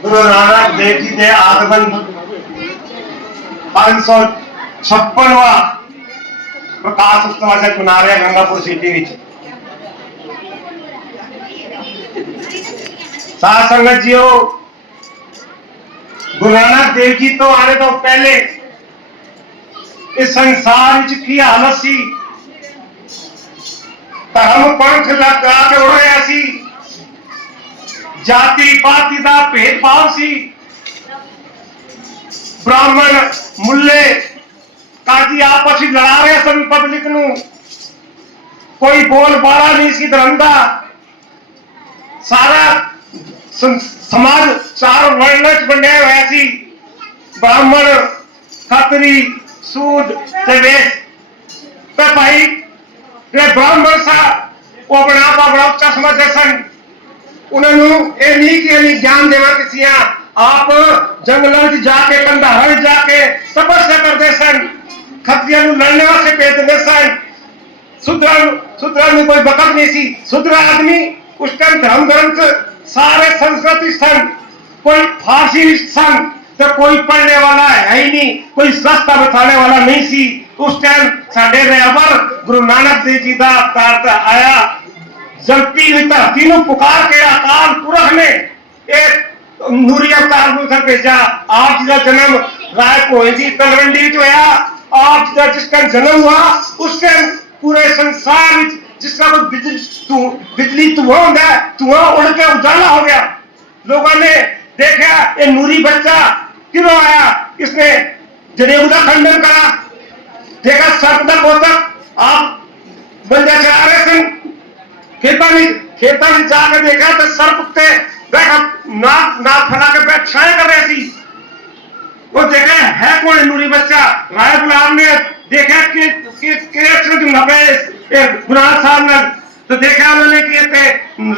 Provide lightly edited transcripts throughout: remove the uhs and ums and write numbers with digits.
गुरु नानक देव जी के आगमन 556वां प्रकाश उत्सव से मना रहे गंगापुर सिटी विच। साध संगत जीओ, गुरु नानक देव जी तो आने तो पहले इस संसार विच की हालत सी। धर्म पंथ लगा के उड़ रहा सी, जाति पाति का भेदभाव सी, ब्राह्मण मुल्ले काजी आपस में लड़ा रहे सन पब्लिक नू, कोई बोल बाला नहीं सी धर्म का। सारा समाज चार वर्ण बंटिया हुआ सी, ब्राह्मण खतरी सूद ते वेश। तो भाई ब्राह्मण सा वो अपना आप बड़ा उच्चा समझते सन। उन्होंने ये नहीं कि नहीं ज्ञान देवा किसी आप जंगलों में जाके कंधार जाके तपस्या करते सन, खतिया लड़ने वास्ते भेजते सन। शूद्र में कोई बकत नहीं सी। शूद्र आदमी उस टाइम धर्म ग्रंथ सारे संस्कृति सन, कोई फारसी सन, तो कोई पढ़ने वाला है ही नहीं, कोई सस्ता बताने वाला नहीं सी। उस टाइम साढ़े रहबर गुरु नानक देव जी का अवतार आया, जलती हुई धरती नूं पुकार के अकाल पुरख ने एक नूरी अवतार को भेजा। आप जी का जन्म राय भोई जी तलवंडी होया। आप जी का जिस टाइम जन्म हुआ उस टाइम पूरे संसार में जिस तरह बिजली धुआं होता है, धुआं उड़ के उजाला हो गया। लोगों ने देखा ये नूरी बच्चा क्यों आया, इसने जनेऊ का खंडन करा। देखा सर्प का कोतक आप बंदे से आ रहे सन, खेता में जाकर देखा तो सर्प के बैठा नाक फैला के बैठ छाया कर रहे थी। वो देखा है कौन नूरी बच्चा। राय गुलाम ने देखा कि गुरनानक साहब ने तो देखा उन्होंने कि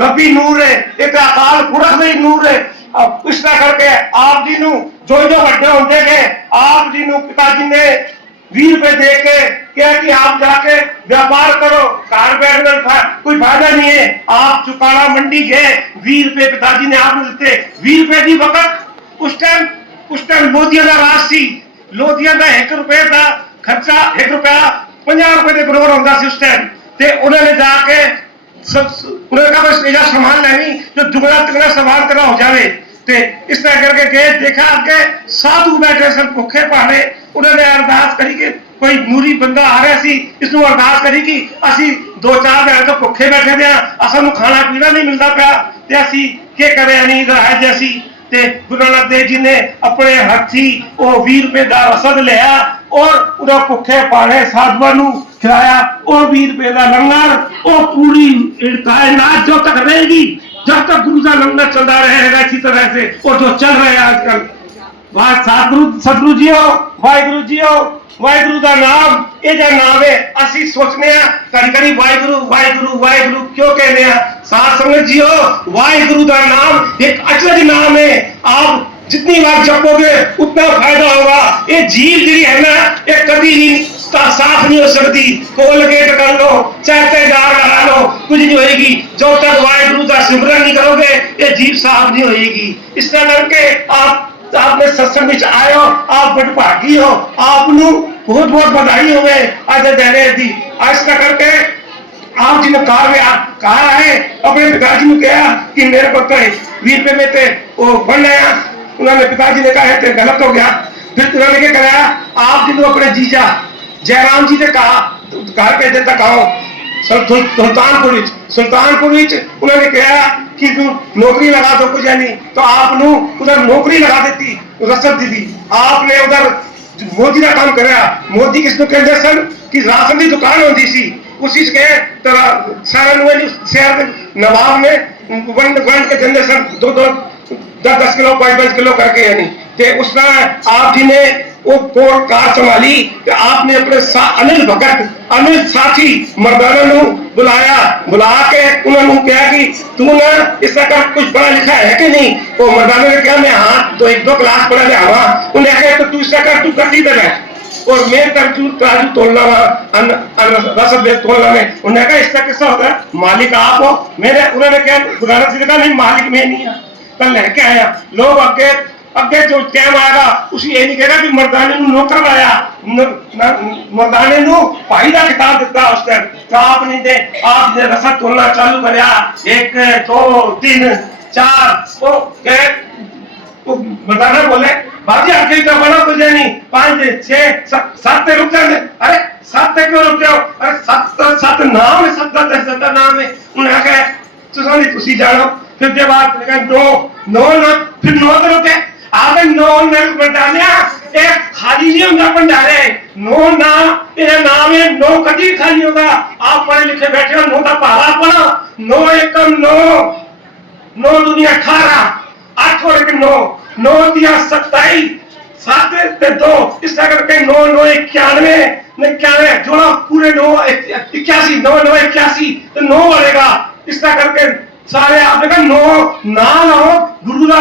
रबी नूर है, एक अकाल पुरख में नूर है। अब इस तरह करके आप जी नू जो बड़े होते गए, आप जी नू पिताजी ने 20 रुपए दे के क्या कि आप जाके व्यापार करो, कार बैठने कोई फायदा नहीं है। आप चुकाड़ा मंडी गए, 20 रुपए पिताजी ने आप मिलते 20 रुपए की वक्त उस टाइम लोधिया का राज सी। लोधिया का 1 रुपए का खर्चा 1 रुपया 50 रुपए के बराबर होता सी उस टाइम। ते उन्होंने जाके उन्होंने कहा बस यह सामान लेनी जो दुगना तिगना सामान तेरा हो जाए। इस तरह करके गए, देखा आगे साधु बैठे सन भुखे पहाड़े। उन्होंने अरदास करी कि कोई नूरी बंदा आ रहा सी, इसनों अरदास करी कि असी 2-4 दिन तो भुखे बैठे थे, असानू खाना पीना नहीं मिलता पाया, ते असी के करे नहीं रहा जैसी। ते गुरु नानक देव जी ने अपने हाथी वो 20 रुपए का रसद लिया और उन्हें भुखे पहाड़े साधुओं नू खिलाया। और 20 रुपए का लंगर वो पूरी कायनात जो तक रहेगी, जब तक गुरु का लंगर चलता रहेगा इसी तरह से, और जो चल रहे हैं आजकल। सतगुरु जी हो, वाहिगुरु जी हो, वाहिगुरु का नाम ये जो नाम है असि सोचने करी वाहिगुरु वाहिगुरु वाहिगुरु क्यों कहने। साथ संगत जी हो, वाहिगुरु का नाम एक अचरज नाम है। आप जितनी बार जपोगे उतना फायदा होगा। ये जीव जी है ना, ये कभी नहीं साफ नहीं हो सकती। कोलगेट कर लो, चाहते दार लगा लो, कुछ नहीं होएगी। जब तक वाहिगुरु का सिमरन नहीं करोगे ये जीव साफ नहीं होएगी। इस तरह करके आपने सत्संग में आए हो, आप बड़भागी हो, आपनू बहुत बहुत बधाई हो गए। आज देने दी ऐसा करके आप जी ने कहा है अपने पिताजी ने कहा कि मेरे को 20 रुपए में थे वो बन गया। उन्होंने पिताजी ने कहा थे गलत हो गया। फिर उन्होंने क्या कराया, आप जी ने अपने जीजा जयराम जी ने कहा घर पे देता कहो सुल्तानपुर उन्होंने कहा कि नौकरी लगा दो कुछ नहीं, तो आपने उधर नौकरी लगा देती, रसद दी थी। आपने उधर मोदी का काम कराया। मोदी किसको कहते सन कि राशन की दुकान होती सी, उसी से शहर नवाब में वंड के धंधे सन 10 किलो 5 किलो करके यानी कि उस तरह आप जी ने वो कोर्ट कार संभाली कि आपने अपने अनिल भगत अनिल साथी मर्दाना बुला के उन्होंने कहा कि तू ना इसका कुछ पढ़ा लिखा है कि नहीं। तो मर्दाना ने कहा मैं हाँ 1-2 क्लास पढ़ा ले आवा। उन्हें कहा तो तू इसका तू कर ली दे और मैं तराजू तोलना रसद तोलना में। उन्होंने कहा इसका किस्सा होता है मालिक आप हो। उन्होंने कहा गुरु नानक जी ने कहा नहीं मालिक मैं नहीं है, कल लेके आया लोग अगे अगे जो टाइम आएगा उसी ये नहीं कहेगा कि मर्दाने नौकर लाया मर्दाने भाई का खिताब दिता उस टाइम तो आप नहीं दे आपने रसद तोड़ना चालू करया 1 2 3 4 वो कहे मर्दाना बोले बाजी आगे तो बना तुझे नहीं 5 6 7 रुक जाते अरे 7 क्यों रुक जाओ अरे 7 नाम है 7 नाम है उन्हें कहा तुसी जानो फिर के बाद नो फिर 9 तो रुके आगे 9 में बटालिया एक खाली नहीं होगा भंडारे 9 ना ये नाम है 9 कभी खाली होगा आप पढ़े लिखे बैठे हो 9 का पहला पढ़ा 9 एकम 9 दुनिया 18 8 और 9 9 दिया 27 7 ते 2 इस तरह करके 9 9 91 जोड़ा पूरे 9 81 9 9 81 तो 9 बढ़ेगा इस तरह करके सारे आपने कहा 9 ना लो गुरु का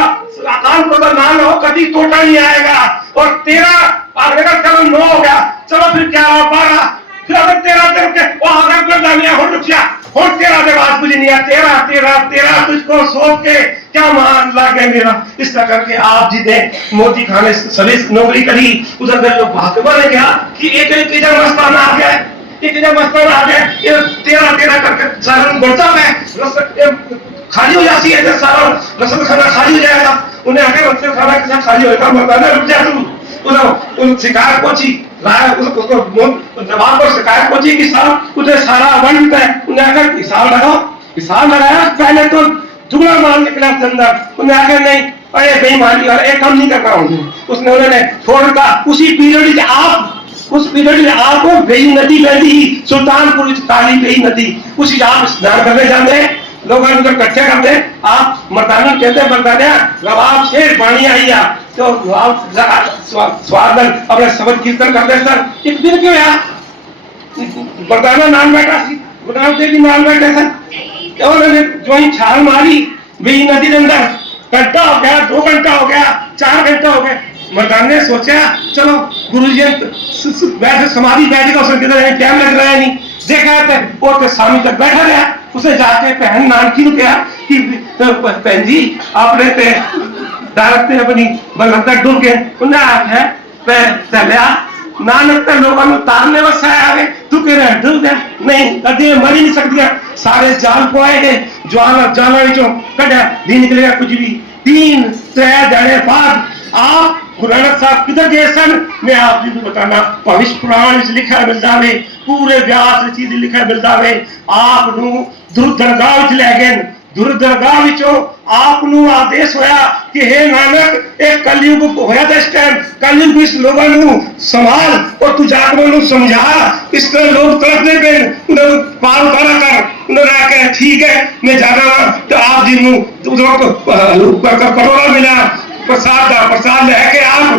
अकाल पुरख का नाम लो कभी टोटा नहीं आएगा और 13 आपने कहा चलो 9 हो गया चलो फिर क्या हुआ 12 फिर अगर 13 तेरे के वो आगे कर डालिया हो रुक जा और 13 के बाद मुझे नहीं आया 13 तुझको सोच के क्या मान लागे मेरा इस तरह करके आप जी ने मोदी खाने सभी नौकरी करी उधर मेरे लोग भाग बने गया कि एक मस्ताना आ गया एक मस्ताना आ गया ये 13 करके सारा बढ़ता है खाली हो जाती है सारा रसद खाना खाली हो जाएगा उन्हें आगे रसद खाना के साथ खाली होगा मर्दाना रुक जा तू उन शिकायत पहुंची उसको जवाब पर शिकायत पहुंची कि साहब उसे सारा वन है उन्हें आकर हिसाब लगाया पहले तो दुगना माल निकला अंदर उन्हें आकर नहीं अरे बेईमानी और एक काम नहीं कर रहा हूँ उसने उन्होंने छोड़ का उसी पीरियड उस पीरियड में आपको बेई नदी बहती सुल्तानपुर काली बेई नदी उसी आप स्नान करने जाते लोग उधर इकट्ठे करते आप मर्दाना कहते हैं मर्दाना रवाब से पानी आई तो आप स्वागत अपने शब्द कीर्तन करते सर एक दिन क्यों यार मर्दाना नाम बैठा सी गुरनाम देव जी नाम बैठे सर उन्होंने जो ही छाल मारी बेई नदी के अंदर घंटा हो गया 2 घंटा हो गया 4 घंटा हो गए मर्दाना ने सोचा चलो गुरुजी वैसे समाधि बैठ का उसने किधर टाइम लग रहा है नहीं देखा वो तो शामी तक बैठा रहा उसे जाके पहन नानकी ने कहा कि बहन जी आपने ते डालते अपनी बलंदा डुल के उन्हें आख्या चलिया नानक ते लोगों को तारने वसा आवे तू कह रहा डुल गया नहीं कभी मर ही नहीं सकती सारे जाल पवाए गए जाला चो कड़ा दिन निकलेगा कुछ भी 3-3 जने बाद आप गुरु नानक साहब किधर गए सन मैं आप जी को बताना भविष्य पुराण लिखा मिल जावे पूरे व्यास चीज लिखा मिल जावे आप दुर्दरगाह ले गए दुर्दरगाह विचों आप आदेश होया कि हे नानक एक कलयुग होया था इस टाइम कलयुग इस लोगों संभाल और तू जाकर समझा इस तरह लोग तड़पने पे उन्हें पाल उतारा कर उन्होंने आके ठीक है मैं जा रहा तो आप जी कटोरा मिला प्रसाद लेके आप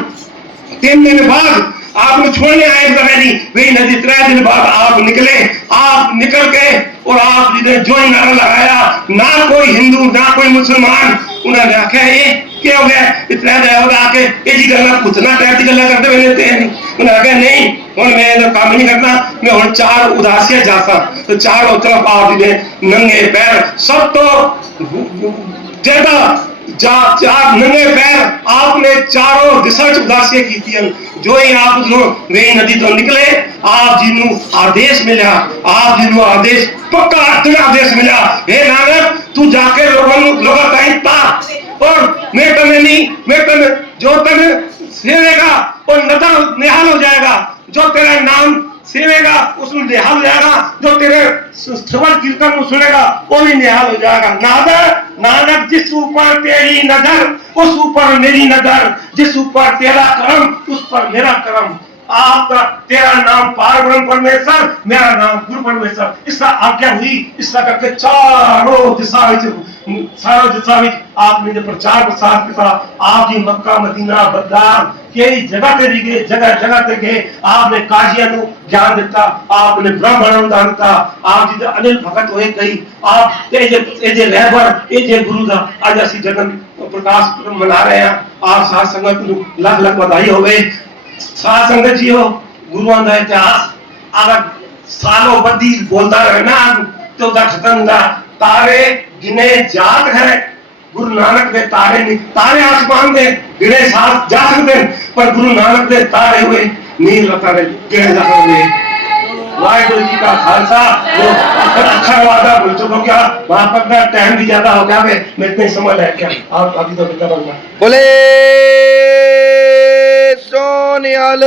3 दिन बाद आपने छोड़ने आए नहीं वही नदी 3 दिन बाद आप निकले आप निकल गए और आप जी ने जो ही नारा लगाया ना कोई हिंदू ना कोई मुसलमान उन्होंने आख्या ये क्या हो गया इतना जाए आके ये जी गल्ला पूछना टाइप की गल्ला करते हुए लेते हैं उन्हें आख्या नहीं हूँ मैं काम नहीं करना मैं हूँ 4 उदासियां जाता तो 4 तरफ आप जी ने नंगे पैर सब तो ज्यादा चार नंगे पैर आपने चारों दिशा उदासियां की थी जो ही आप गई नदी तो निकले आप जी आदेश मिला आप जी आदेश पक्का आदेश मिला हे नानक तू जाके लोगों कहीं पा और मैं तुम्हें नहीं मैं तुम्हें जो तुम्हें सेवेगा और नजर निहाल हो जाएगा जो तेरा नाम सेवेगा उसमें निहाल हो जाएगा जो तेरे श्रवण कीर्तन को सुनेगा वो भी निहाल हो जाएगा नानक जिस ऊपर तेरी नजर उस ऊपर मेरी नजर जिस ऊपर तेरा कर्म उस पर मेरा कर्म आपका तेरा नाम पारब्रह्म परमेश्वर मेरा नाम गुरु परमेश्वर इसका आज्ञा हुई इसका करके चारों दिशा आपने जो प्रचार प्रसार किया आप जी मक्का मदीना बगदाद कई जगह ते गए जगह ते गए आपने काजियां ज्ञान दिता आपने ब्राह्मणों दान दिता आप जी अनिल भगत होए कई आप ये जे रहबर ये जे गुरु दा आज असि जगन प्रकाश मना रहे हैं आप साथ संगत को लख लख बधाई होवे साथ संगत जी हो गुरुओं का इतिहास अगर सालों बदी बोलता रहे ना तो खत्म होगा तारे गिने जात है गुरु नानक दे तारे नहीं, तारे आसमान दे गिरे साथ जा सकते हैं, पर गुरु नानक दे तारे हुए नील तारे गिरे जा सकते। वाहिगुरु जी का खालसा। वो अक्षर वादा भूल चुको क्या, वहां पर का टाइम भी ज्यादा हो गया, मैं इतने समय है क्या, आप अभी तो बेटा बनना। बोले सोनियाल।